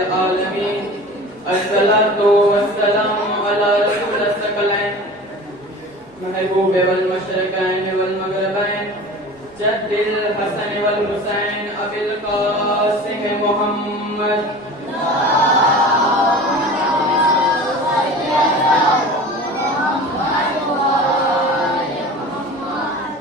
लिल आलमीन अस्सलातु वस्सलामु अला रसूलिल सकलैन महबूब वल मशरिकैन वल मगरिबैन जद्दिल हसन वल हुसैन अबिल कासिम मुहम्मद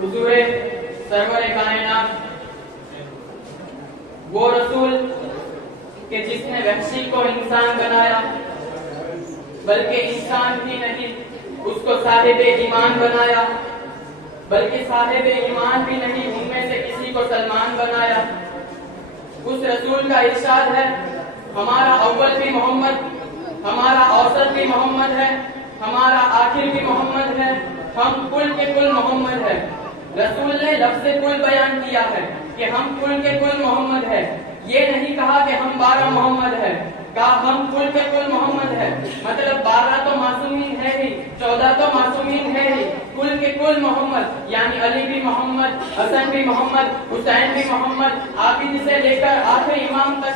हुजूरे सरवरे कायनात वो रसूल कि जिसने वहशी को इंसान बनाया, बल्कि इंसान ही नहीं उसको साहिब ईमान बनाया, बल्कि साहिब ईमान भी नहीं उनमें से किसी को सलमान बनाया। उस रसूल का इरशाद है हमारा अव्वल भी मोहम्मद, हमारा औसत भी मोहम्मद है, हमारा आखिर भी मोहम्मद है, हम कुल के कुल मोहम्मद है। रसूल ने लफ्ज़ कुल बयान किया है कि हम कुल के कुल मोहम्मद है। ये नहीं कहा कि हम 12 मोहम्मद है, कहा हम कुल के कुल मोहम्मद है। मतलब 12 तो मासूमीन है ही, 14 तो मासूमीन है ही, कुल के कुल मोहम्मद यानी अली भी मोहम्मद, हसन भी मोहम्मद, हुसैन भी मोहम्मद, आबिद से लेकर आखिरी इमाम तक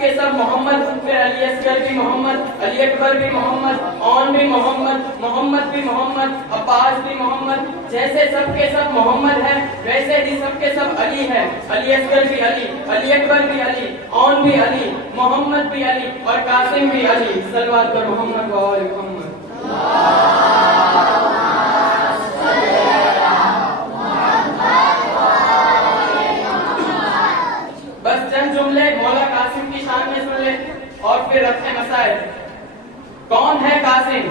के सब मोहम्मद। फिर अली असगर भी मोहम्मद, अली अकबर भी मोहम्मद, औन भी मोहम्मद, मोहम्मद भी मोहम्मद, अब्बास भी मोहम्मद। जैसे सब के सब मोहम्मद है वैसे ही सब के सब अली है। अली असगर भी अली, अली अकबर भी अली, औन भी अली, मोहम्मद भी अली और कासिम भी अली। सल्लल्लाहु अलैहि मोहम्मद व आले मोहम्मद। बस चंद जुमले मौला कासिम की शान में सुन ले और फिर रखते मसाइल। कौन है कासिम?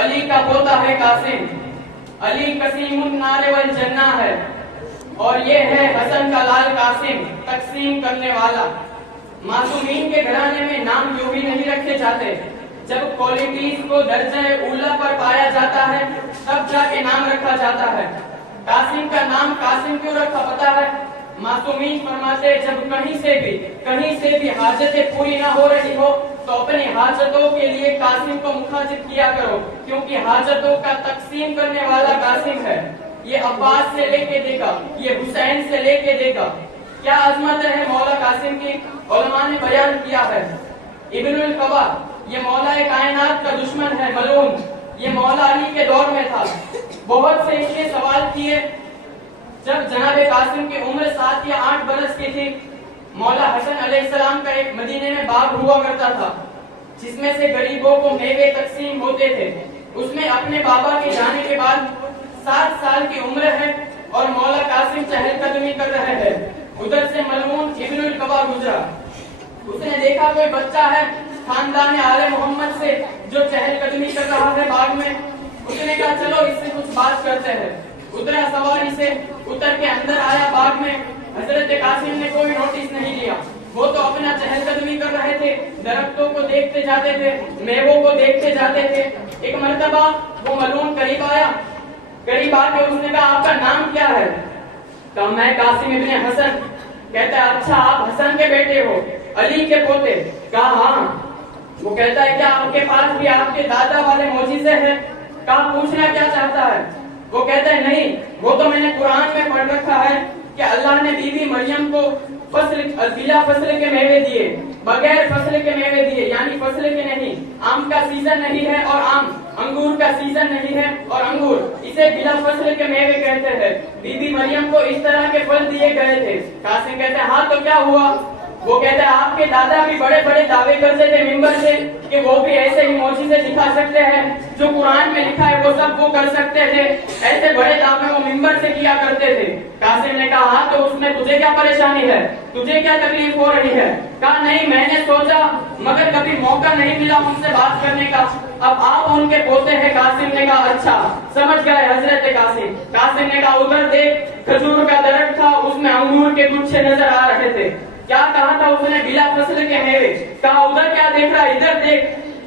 अली का पोता है कासिम। अली कसीमुन नारे वल जन्ना है और ये है हसन का लाल कासिम, तकसीम करने वाला। मासूमीन के घराने में नाम यूं ही नहीं रखे जाते, जब क्वालिटीज को दर्जे उला पर पाया जाता है तब जाके नाम रखा जाता है। कासिम का नाम कासिम क्यों रखा पता है? मासूमीन फरमाते जब कहीं से भी हाजतें पूरी ना हो रही हो तो अपनी हाजतों के लिए कासिम को मुखातिब किया करो, क्योंकि हाजतों का तकसीम करने वाला कासिम है। ये अब्बास से लेके देगा, ये हुसैन से लेके देगा। क्या अजमत है मौला कासिम की, उलमा ने बयान किया है। इब्नुल कबा ये मौला कायनात का दुश्मन है, मलून। ये मौला अली के दौर में था। बहुत से इसने सवाल किए। जब जनाब कासिम की उम्र 7 या 8 बरस की थी, मौला हसन अलैहिस्सलाम का एक मदीने में बाग हुआ करता था जिसमें से गरीबों को मेवे तकसीम होते थे। उसमें अपने बाबा के जाने के बाद 7 साल की उम्र है और मौला कासिम चहलकदमी कर रहे हैं। उधर से मलून इब्नुल कबा गुजरा। उसने देखा कोई बच्चा है खानदान आले मोहम्मद से जो चहलकदमी कर रहा है बाग में। उसने कहा चलो इससे कुछ बात करते हैं। उतरा सवारी से, उतर के अंदर आया बाग में। हजरत कासिम ने कोई नोटिस नहीं लिया, वो तो अपना चहलकदमी कर रहे थे, दरख्तों को देखते जाते थे, मेवों को देखते जाते थे। एक मर्तबा वो मलून करीब आया। करीब आके उसने कहा आपका नाम क्या है? कहा मैं कासिम इब्ने हसन। कहता है अच्छा आप हसन के बेटे हो, अली के पोते? कहा हाँ। वो कहता है क्या आपके पास भी आपके दादा वाले मौजिज़े हैं? कहा पूछना क्या चाहता है? वो कहता है नहीं, वो तो मैंने कुरान में पढ़ रखा है कि अल्लाह ने बीवी मरियम को बिला फसल के मेवे दिए, बगैर फसल के मेवे दिए, यानी फसल के नहीं। आम का सीजन नहीं है और आम, अंगूर का सीजन नहीं है और अंगूर, इसे बिला फसल के मेवे कहते हैं। बीबी मरियम को इस तरह के फल दिए गए थे। कासिम कहते हैं हाँ तो क्या हुआ? वो कहते हैं आपके दादा भी बड़े बड़े दावे करते थे मिंबर से कि वो भी ऐसे ही मौजिज़े दिखा सकते हैं, जो कुरान में लिखा है वो सब वो कर सकते थे। ऐसे बड़े दावे वो मिंबर से किया करते थे। कासिम ने कहा हाँ तो उसमें तुझे क्या परेशानी है, तुझे क्या तकलीफ हो रही है? कहा नहीं मैंने सोचा मगर कभी मौका नहीं मिला उनसे बात करने का। अब आप उनके पोते हैं। कासिम ने कहा अच्छा, समझ गए हजरत कासिम। कासिम ने कहा उधर देख, खजूर का दरख्त था, उसमें अंगूर के गुच्छे नजर आ रहे थे। क्या कहा था उसने? बिला फसल के मेवे। कहा उधर क्या देख रहा है? इधर देख,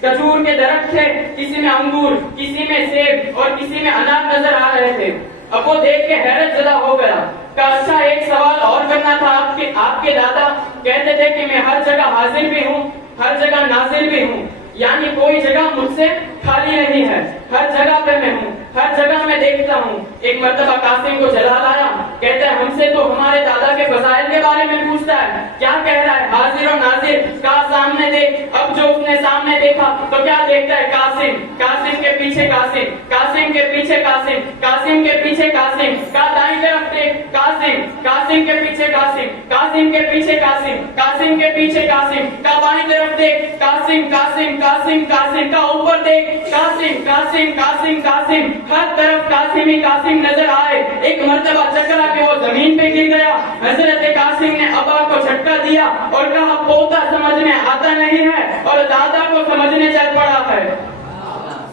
खजूर के दरख्त थे, किसी में अंगूर, किसी में सेब और किसी में अनार नजर आ रहे थे। अब वो देख के हैरत ज़दा हो गया। कहा अच्छा, एक सवाल और करना था। आपके दादा कहते थे कि मैं हर जगह हाजिर भी हूँ, हर जगह नाजिर भी हूँ, यानी कोई जगह मुझसे खाली नहीं है, हर जगह पे मैं हूँ, हर जगह मैं देखता हूँ। एक मर्तबा कासिम को जलाल आया, कहता है हमसे तो हमारे दादा के फजाइल के बारे में पूछता है, क्या कह रहा है? हाजिर और नाजिर। कहा सामने देख। अब जो उसने सामने देखा तो क्या देखता है? कासिम, कासिम के पीछे कासिम, कासिम के पीछे कासिम, कासिम के पीछे कासिम। कहा दाईं तरफ देख, कासिम, कासिम के पीछे कासिम, कासिम के पीछे कासिम, कासिम के पीछे कासिम। कहा बाईं तरफ देख, कासिम, कासिम, कासिम, कासिम। का ऊपर देख, कासिम, कासिम, कासिम, कासिम। हर तरफ कासिम ही कासिम नजर आए। एक मर्तबा चकरा के वो जमीन पे गिर गया। हजरत कासिम ने अब्बा को झटका दिया और कहा पोता समझ में आता नहीं है और दादा को समझने चल पड़ा है।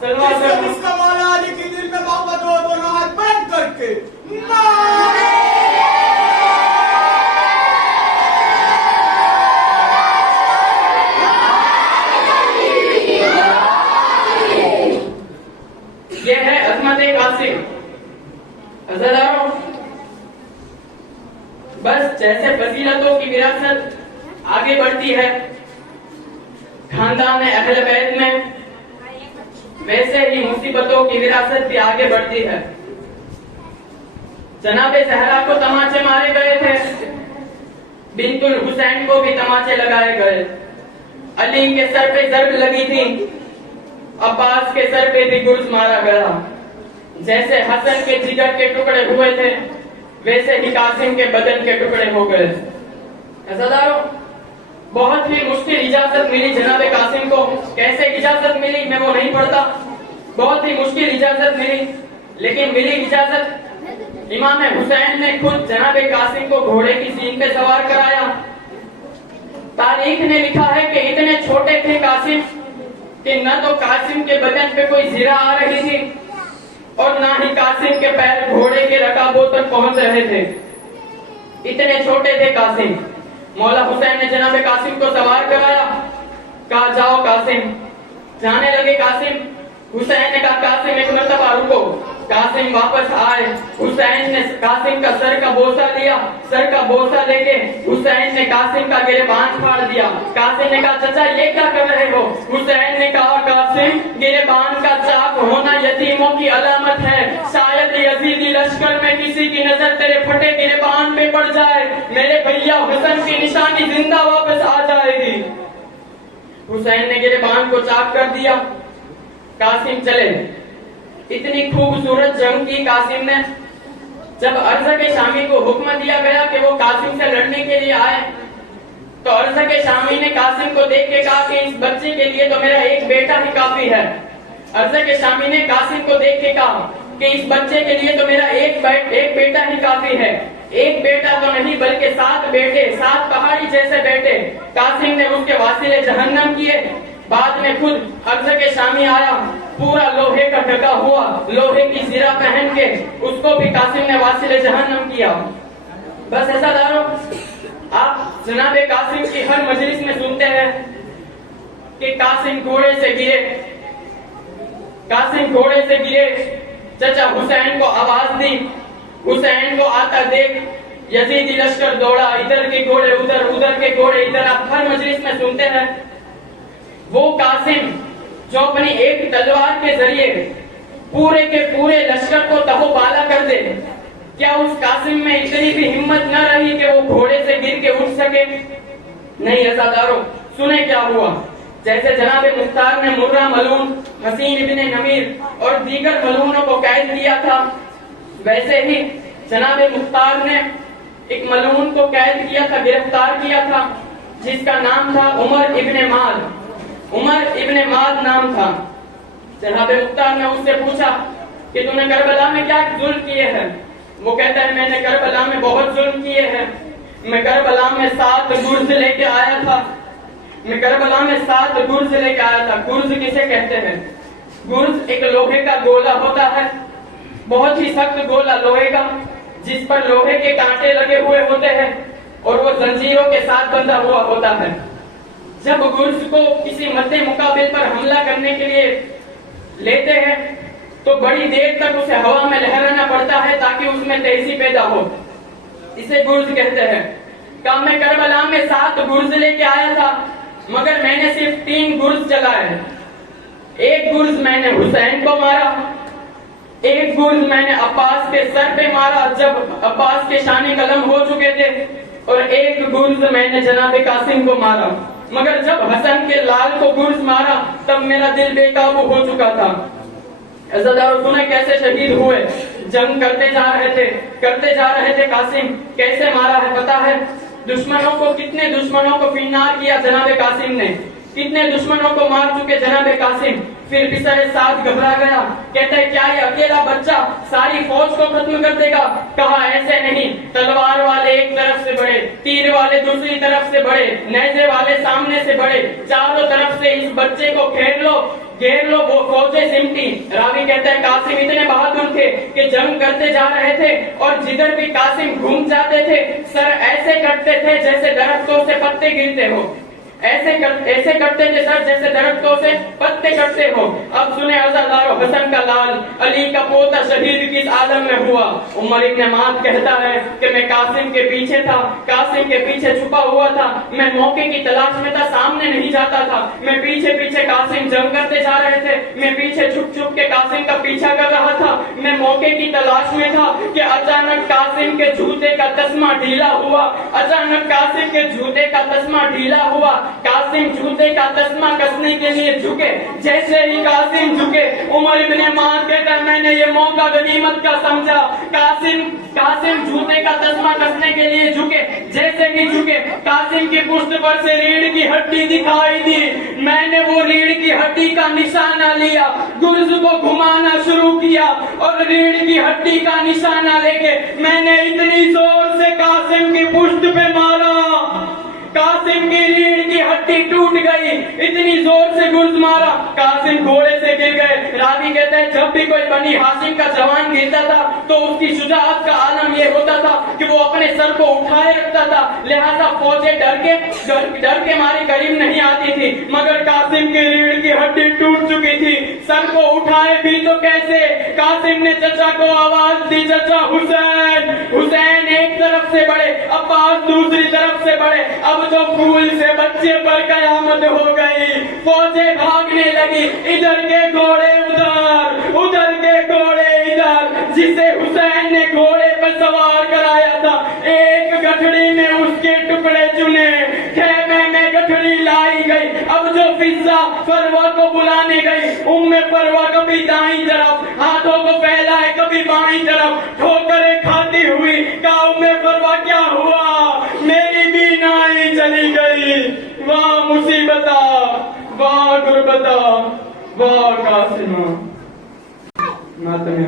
जिसका मौला अली के दिल में मोहब्बत हो, दोनों हाथ बंद करके ये है अजमत कासिम। अज़ादारों, बस जैसे फजीलतों की विरासत आगे बढ़ती है खानदान अहले बैत में, वैसे ही मुसीबतों की विरासत भी आगे बढ़ती है। जनाबे ज़हरा को तमाचे मारे गए थे, बिंतुल हुसैन को भी तमाचे लगाए गए, अली के सर पे जर्ब लगी थी, अब्बास के सर पे भी गुर्ज मारा गया। जैसे हसन के जिगर के टुकड़े हुए थे, वैसे ही कासिम के बदन के टुकड़े हो गए। अज़ादारों, बहुत ही मुश्किल इजाजत मिली जनाबे कासिम को। कैसे इजाजत मिली मैं वो नहीं पढ़ता, बहुत ही मुश्किल इजाजत मिली, लेकिन मिली इजाजत। इमाम हुसैन ने खुद जनाबे कासिम को घोड़े की सीन पे सवार कराया। तारीख ने लिखा है कि इतने छोटे थे कासिम कि न तो कासिम के बदन पे कोई जीरा आ रही थी और ना ही कासिम के पैर घोड़े के रकाबों तक पहुंच रहे थे। इतने छोटे थे कासिम। मौला हुसैन ने जनाबे कासिम को सवार कराया। कहा जाओ कासिम। जाने लगे कासिम। हुसैन ने कहा कासिम एक मर्तबा रुको। कासिम वापस आए। हुसैन ने कासिम का सर का बोसा लिया। सर का बोसा लेके हुसैन ने कासिम का गिरेबान फाड़ दिया। कासिम ने कहा चाचा ये क्या कर रहे हो? हुसैन ने कहा कासिम, गिरेबान का चाक होना यतीमों की अलामत है। शायद यजीदी लश्कर में किसी की नजर तेरे फटे गिरेबान पे पड़ जाए, मेरे भैया हुसैन की निशानी जिंदा वापस आ जाएगी। हुसैन ने गिरेबान को चाक कर दिया। कासिम चले। इतनी खूबसूरत जंग की कासिम ने। जब अर्ज़ के शामी को हुक्म दिया गया कि वो कासिम से लड़ने के लिए आए, तो अर्ज़ के शामी ने कासिम को देख के कहा कि इस बच्चे के लिए तो मेरा एक बेटा ही काफी है। अर्ज़ के शामी ने कासिम को देख के कहा कि इस बच्चे के लिए तो मेरा एक बेटा ही काफी है। एक बेटा तो नहीं बल्कि 7 बेटे, 7 पहाड़ी जैसे बेटे। कासिम ने उसके वासिले जहन्नम किए। बाद में खुद अर्ज़ के शामी आया, पूरा लोहे का ढका हुआ, लोहे की जीरा पहन के, उसको भी कासिम ने वासिले जहन्नम किया। बस ऐसा दारो, आप जनाबे कासिम की हर मजलिस में सुनते हैं कि कासिम घोड़े से गिरे, कासिम घोड़े से गिरे, चचा हुसैन को आवाज दी, हुसैन को आता देख यजीदी लश्कर दौड़ा, इधर के घोड़े उधर, उधर के घोड़े इधर। आप हर मजलिस में सुनते हैं। वो कासिम जो अपनी एक तलवार के जरिए पूरे के पूरे लश्कर को तहोबाला कर दे, क्या उस कासिम में इतनी भी हिम्मत न रही कि वो घोड़े से गिर के उठ सके? नहीं अज़ादारों, सुने क्या हुआ। जैसे जनाबे मुख्तार ने मुर्रा मलून, हसीन इब्ने नमीर और दीगर मलूनों को कैद किया था, वैसे ही जनाबे मुख्तार ने एक मलून को कैद किया था, गिरफ्तार किया था, जिसका नाम था उमर इब्ने माद। उमर इब्ने माद नाम था। जनाबे मुख्तार ने उससे पूछा कि तूने करबला में क्या जुल्म किए हैं? वो कहता है मैंने करबला में बहुत जुल्म किए हैं। मैं करबला में 7 गुर्ज लेके आया था। मैं करबला में 7 गुर्ज लेके आया था। गुर्ज किसे कहते हैं? गुर्ज एक लोहे का गोला होता है, बहुत ही सख्त गोला लोहे का, जिस पर लोहे के कांटे लगे हुए होते हैं और वो जंजीरों के साथ बंधा हुआ होता है। जब गुर्ज को किसी मध्य मुकाबिल पर हमला करने के लिए लेते हैं तो बड़ी देर तक उसे हवा में लहराना पड़ता है ताकि उसमें तेजी पैदा हो। इसे गुर्ज कहते हैं। कब मैं करबला में 7 गुर्ज लेके आया था, मगर मैंने सिर्फ 3 गुर्ज चलाए। एक गुर्ज मैंने हुसैन को मारा, एक गुर्ज मैंने अब्बास के सर पे मारा जब अब्बास के शाने कलम हो चुके थे, और एक गुर्ज मैंने जनाब कासिम को मारा। मगर जब हसन के लाल को गुर्ज मारा तब मेरा दिल बेकाबू हो चुका था। अज़ादारों सुने कैसे शहीद हुए। जंग करते जा रहे थे कासिम कैसे मारा है पता है? दुश्मनों को, कितने दुश्मनों को फिन्नार किया जनाब कासिम ने, कितने दुश्मनों को मार चुके जनाब कासिम। फिर भी सर साथ घबरा गया, कहता है क्या ये अकेला बच्चा सारी फौज को खत्म कर देगा? कहा ऐसे नहीं, तलवार वाले एक तरफ से बढ़े, तीर वाले दूसरी तरफ से बढ़े, नेज़े वाले सामने से बढ़े, चारों तरफ से इस बच्चे को घेर लो, वो फौजें सिमटी। रावी कहता है कासिम इतने बहादुर थे कि जंग करते जा रहे थे और जिधर भी कासिम घूम जाते थे सर ऐसे कटते थे जैसे दरख्तों से पत्ते गिरते हो, ऐसे करते थे सर जैसे दरख्तों से पत्ते कटते हो। अब सुने अज़ादारों, हसन का लाल अली का पोता शहीद किस आलम में हुआ। उमर इब्न माद कहता है कि मैं कासिम के पीछे था, कासिम के पीछे छुपा हुआ था, मैं मौके की तलाश में था, सामने नहीं जाता था। मैं पीछे कासिम जंग करते जा रहे थे, मैं पीछे छुप के कासिम का पीछा कर रहा था। मैं मौके की तलाश में था कि अचानक कासिम के जूते का तस्मा ढीला हुआ, अचानक कासिम के जूते का तस्मा ढीला हुआ। कासिम जूते का तस्मा कसने के लिए झुके, जैसे ही कासिम झुके उमर इब्ने माद कहता मैंने ये मौका गनीमत का समझा। कासिम जूते का तस्मा कसने के लिए झुके, जैसे ही झुके कासिम की पुष्ट पर से रीढ़ की हड्डी दिखाई दी। मैंने वो रीढ़ की हड्डी का निशाना लिया, गुर्ज को घुमाना शुरू किया और रीढ़ की हड्डी का निशाना लेके मैंने इतनी जोर से कासिम की पुष्ट पे मारा, कासिम की रीढ़ की हड्डी टूट गई। इतनी जोर से गुर्ज मारा, कासिम घोड़े से गिर गए। रावी कहता है जब भी कोई बनी हाशिम का जवान गिरता था तो उसकी शुजाअत का आलम ये होता था कि वो अपने सर को उठाए रखता था, लिहाजा फौजें डर के मारे करीब नहीं आती थी। मगर कासिम की रीढ़ की हड्डी टूट चुकी थी, सर को उठाए भी तो कैसे? कासिम ने चचा को आवाज दी, चचा हुसैन। हुसैन एक तरफ से बढ़े, अब्बास दूसरी तरफ से बढ़े। अब जो फूल से बच्चे पर कयामत हो गई, फौजें भागने लगी, इधर के घोड़े उधर, उधर के घोड़े इधर। जिसे हुसैन ने घोड़े पर सवार कराया था एक गठड़ी में उसके टुकड़े चुने, खेमे में गठड़ी लाई गई। अब जो फिजा फरवा को बुलाने गई, उम्मे फरवा कभी दाईं तरफ हाथों को फैलाए, कभी बाईं तरफ ठोकरें खाती हुई। का उम्मे फरवा क्या हुआ? मेरी बीनाई चली गई। वाह मुसीबता, वाह गुरबता, वाह कासिमा। मातम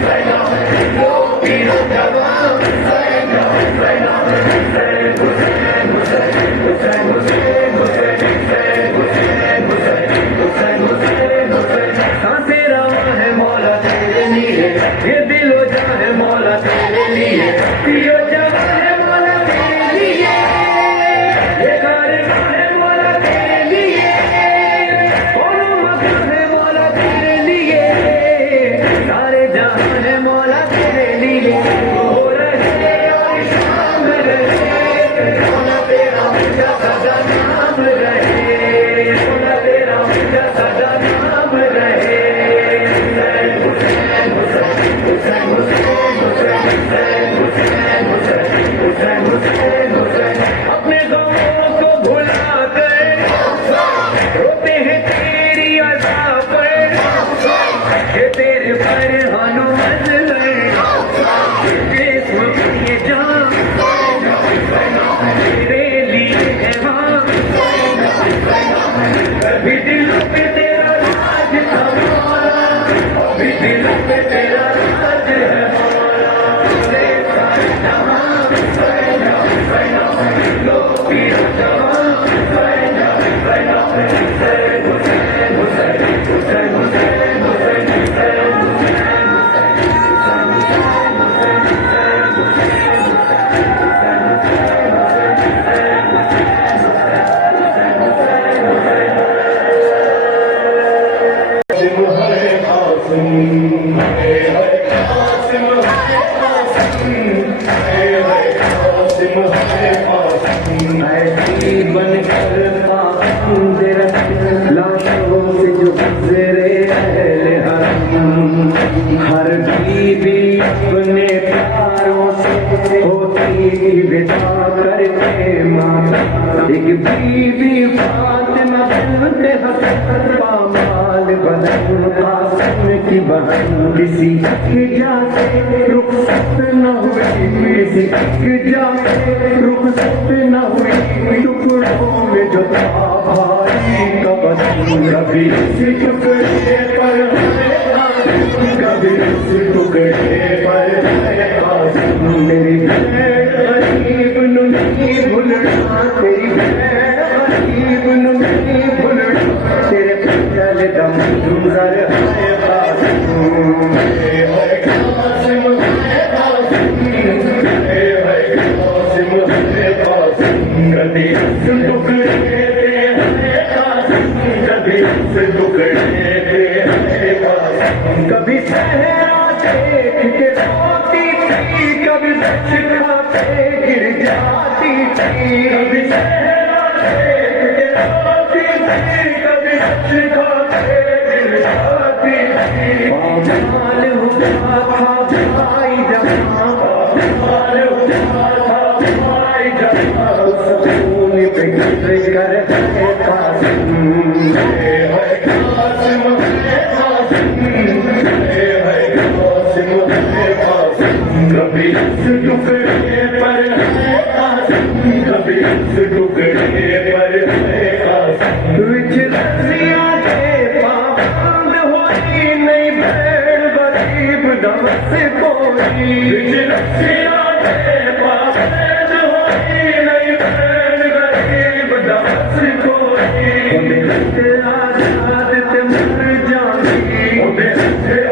Say हो रहे और शाम रहे, होना तेरा मुझा सदा नाम रहे, होना तेरा मुझा सदा नाम रहे। हुसैन हुसैन हुसैन हुसैन हुसैन हुसैन हुसैन हुसैन हुसैन अपने गमों को भुला कर रोते हैं तेरी अदा पर, ये तेरे पर हनुमत जिस्म ये जान तेरे लिए है वहाँ, कभी दिल पे तेरा राज हमारा, कभी दिल पे तेरा राज है हमारा। सारे जहां लो पीर जहां हुसैन हुसैन हुसैन हुसैन हुसैन हुसैन बनकर लाशों से जो गुजरे अहले हरम, हर बीबी अपने प्यारों से होती विदा करके माता, एक बीबी फातिमा बिन्ते हसन पामाल बदन कासिम की बहन, किसी हिजा से रुखसत न हुई, किसी हिजा से रुखसत न हुई, टुकड़ों में जो था भाई का बदन, कभी इसी टुकड़े पर कभी इसी टुकड़े पर मेरी बहन गरीब नहीं भूलना, तेरी बहन गरीब नहीं भूलना, तेरे चल दम गुजर है कासिम, कभी इस टुकड़े कभी सहरा देख के रोती थी, कभी सच खाते गिर जाती थी, कभी सहरा देख के रोती थी, कभी सच खाते गिर जाती थी। पामाल हुआ था भाई जहां, पामाल हुआ था भाई जहां, सुकून पे गिर कर है कासिम, कभी इस टुकड़े पर कभी इस टुकड़े पर विच रस्सियां के पाबंद होती नहीं, भेड़ गरीब दमस कोई, विच रस्सियां के पाबंद होती नहीं, भेड़ गरीब दमस कोई, आजाद ते मर जाती,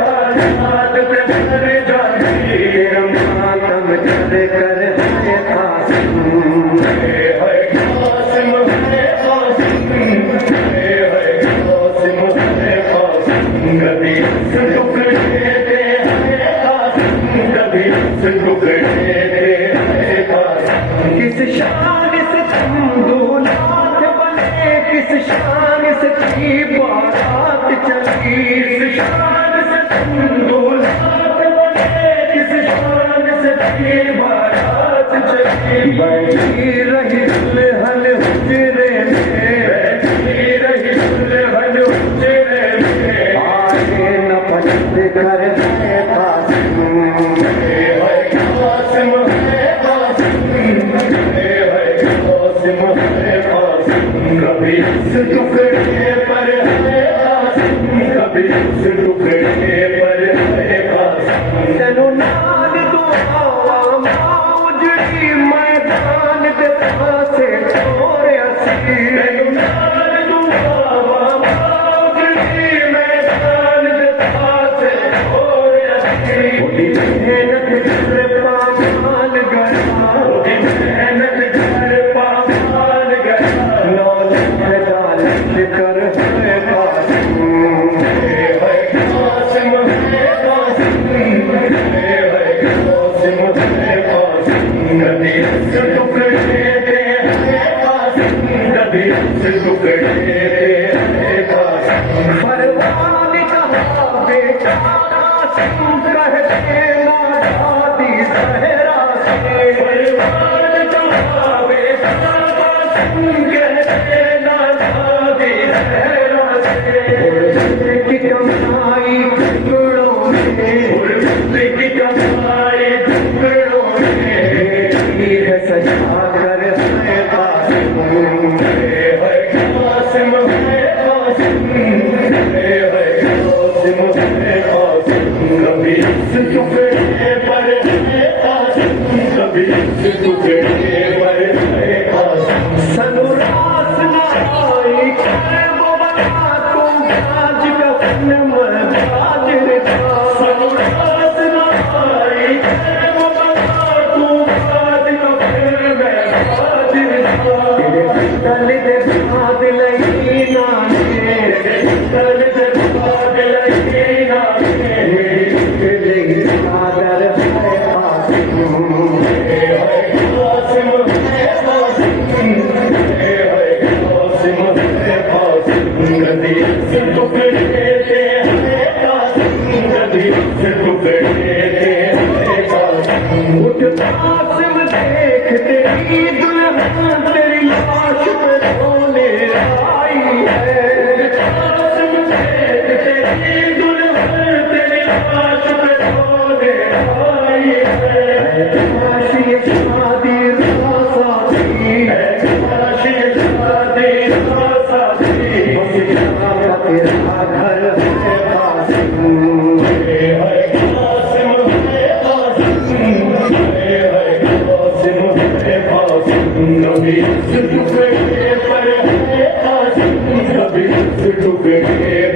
आजाद ते मर जाती, तेरा मातम चल कर है कासिम, है कासिम है कासिम, है कासिम है कासिम, कभी इस टुकड़े पे है कासिम, कभी इस टुकड़े पे है कासिम, किस शान से तुम दूल्हा बने, किस शान से की बारात चली, किस शान से तुम दूल्हा बने, किस शान से की बारात चली, बैठी रही दुल्हन हुजरे में, बैठी रही दुल्हन हुजरे में, आगे न पछत कर है कासिम, है कासिम है कासिम, है कासिम है कासिम, कभी इस टुकड़े पर है कासिम, कभी इस टुकड़े पर है कासिम, चलो नाल दो उजड़ी मैदान के पासे छोरे असी, चलो नाल दो उजड़ी मैदान के पासे छोरे कासिम कहते ना दादी सहरा से परिवार का बेटा कासिम कहते ना दादी सहरा से की कमाई टुकड़ों में की कमाई टुकड़ों में ठीक सजा कर है कासिम है कासिम है कासिम है कासिम है कासिम कभी इस टुकड़े पर है कासिम कभी इस टुकड़े पर है कासिम सनुरास ना आई करे बाबा तुम आज का फन हाजिर था सनुरास ना आई करे बाबा तुम आज का फन हाजिर था तल दे भाग लगी ना तल दे भाग लगी ना मेरी आदर है कासिम है कासिम है कासिम है कासिम है कासिम नदी से टुकड़े दे है कासिम नदी से टुकड़े दे है कासिम उठ कासिम देख तेरी दुल्हन तेरी लाश पे रोने आई है कासिम देख तेरी दुल्हन तेरी लाश पे रोने आई है काश ये शादी रासाती है काश ये शादी रासाती बस यहाँ तेरा घर है कासिम है कासिम है कासिम है कासिम है कासिम कभी इस टुकड़े पर है कासिम कभी इस टुकड़े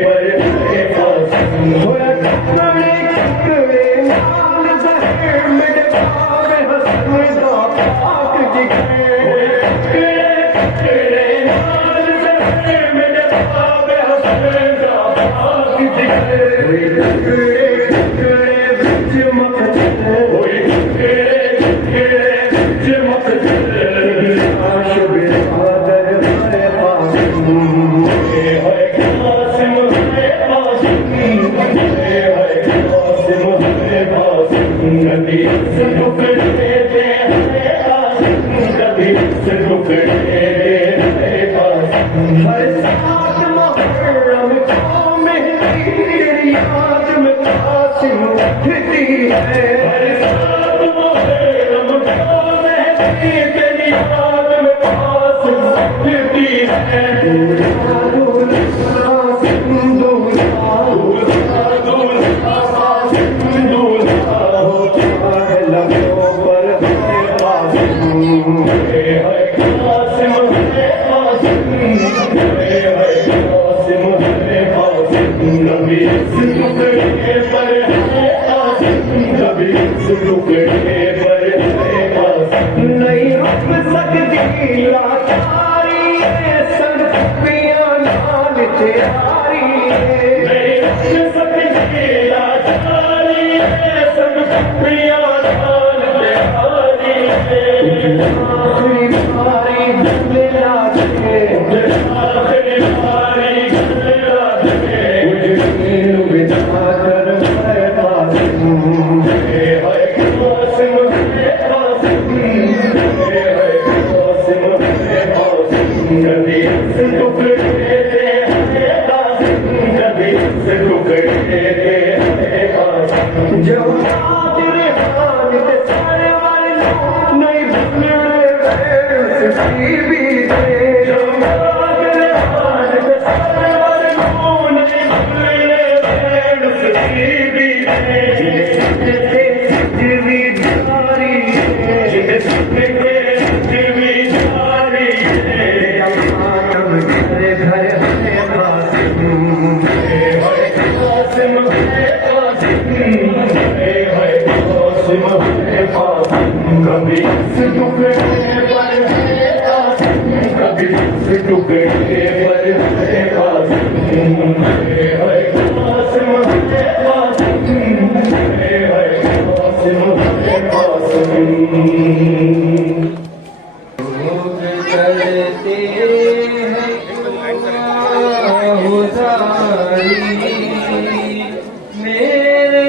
पर है कासिम होया टुकड़े टुकड़े माल दहे मेरे बाबे हसन दा पाक जिगरे होया टुकड़े टुकड़े माल दहे मेरे बाबे हसन दा पाक जिगरे होया टुकड़े टुकड़े बिच मकते होया टुकड़े टुकड़े बिच मकते लाश बेआदर है कासिम है कासिम है कासिम है कासिम है कासिम नदी से टुकड़े दे है कासिम कभी से टुकड़े दे है कासिम हर साथ मुहर्रम को मेहंदी तेरी याद में कासिम उठती है हर साथ मुहर्रम को मेहंदी तेरी याद में कासिम उठती है दूल्हा दूल्हा कासिम दूल्हा दूल्हा दूल्हा कासिम दूल्हा होता है लबों पर है कासिम है कासिम है कासिम है कासिम है कासिम कभी इस टुकड़े पर है कासिम कभी इस टुकड़े पर है कासिम नहीं रुक सकती लाचारी है संग पिया नाल तेरी नहीं रुक सकती लाचारी है संग पिया नाल तेरी आखिरी बारी गले लागे आखिरी बारी गले लागे उजड़ील विदा कर है कासिम है कासिम है कासिम है कासिम है कासिम कभी इस टुकड़े दे है कासिम कभी इस टुकड़े दे है कासिम जब तेरे हाथ के सारे वाले नहीं भूलने से भी दे जब तेरे हाथ के सारे वाले नहीं भूलने से भी दे जिंदगी जारी है जिंदगी जारी है मातम तेरे घर है कासिम है कासिम है कासिम है कासिम है कासिम कभी इस टुकड़े पर है कासिम कभी इस टुकड़े पर है कासिम है कासिम है कासिम है कासिम है कासिम करते हैं उजारी मेरे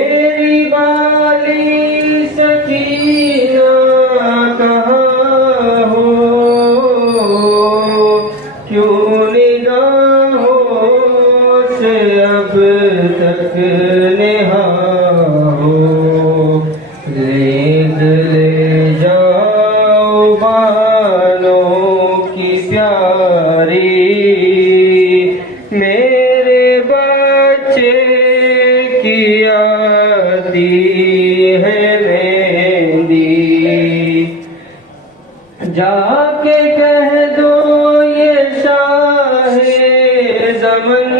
मेरी बाली सकीना कहाँ हो, क्यों निगाहों से अब तक नेहा हो। ले जाओ बालों की प्यारी, मेरे बच्चे की आती है मेहंदी। जाके कह दो ये शाहे ज़मन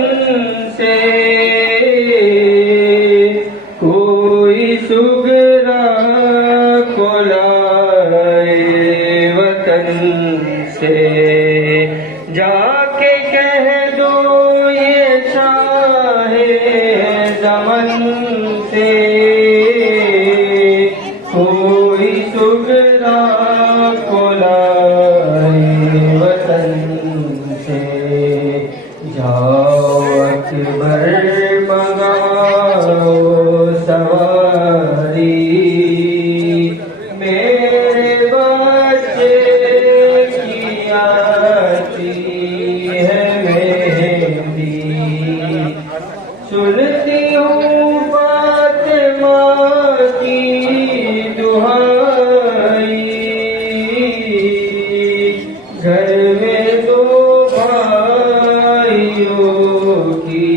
से, कोई सुगरा को लाए वतन से। जाके कह दो ये शाहे ज़मन से, कोई सुगरा को लाए वतन से। जाओ अकबर मंगाओ सवारी, मेरे बच्चे की आती है मेहंदी। सुनती हूँ फातिमा की दुहाई, घर में दो भाइयों की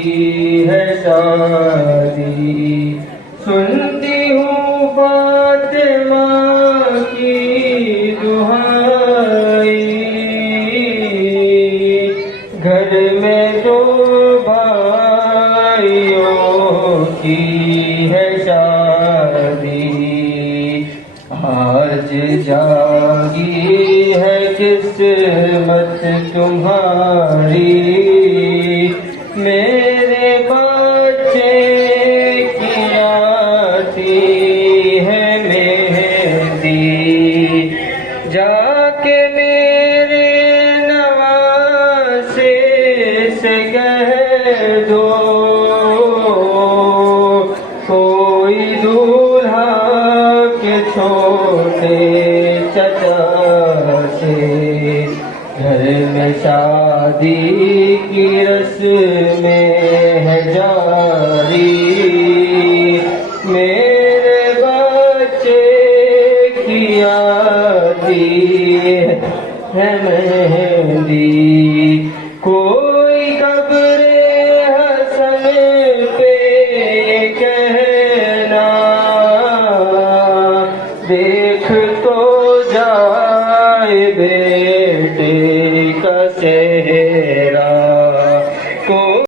है शादी। सुनती हूँ फातिमा की दुहाई, घर में दो भाइयों की है शादी। आज जागी है किस्मत तुम्हारी, मेरे बच्चे की आती है मेहंदी। जाके मेरे नवासे से कह दो, कोई दूल्हा के छोटे चचा से। घर में शादी की रस्में है जारी, मेरे बच्चे की आती है मेहंदी। कोई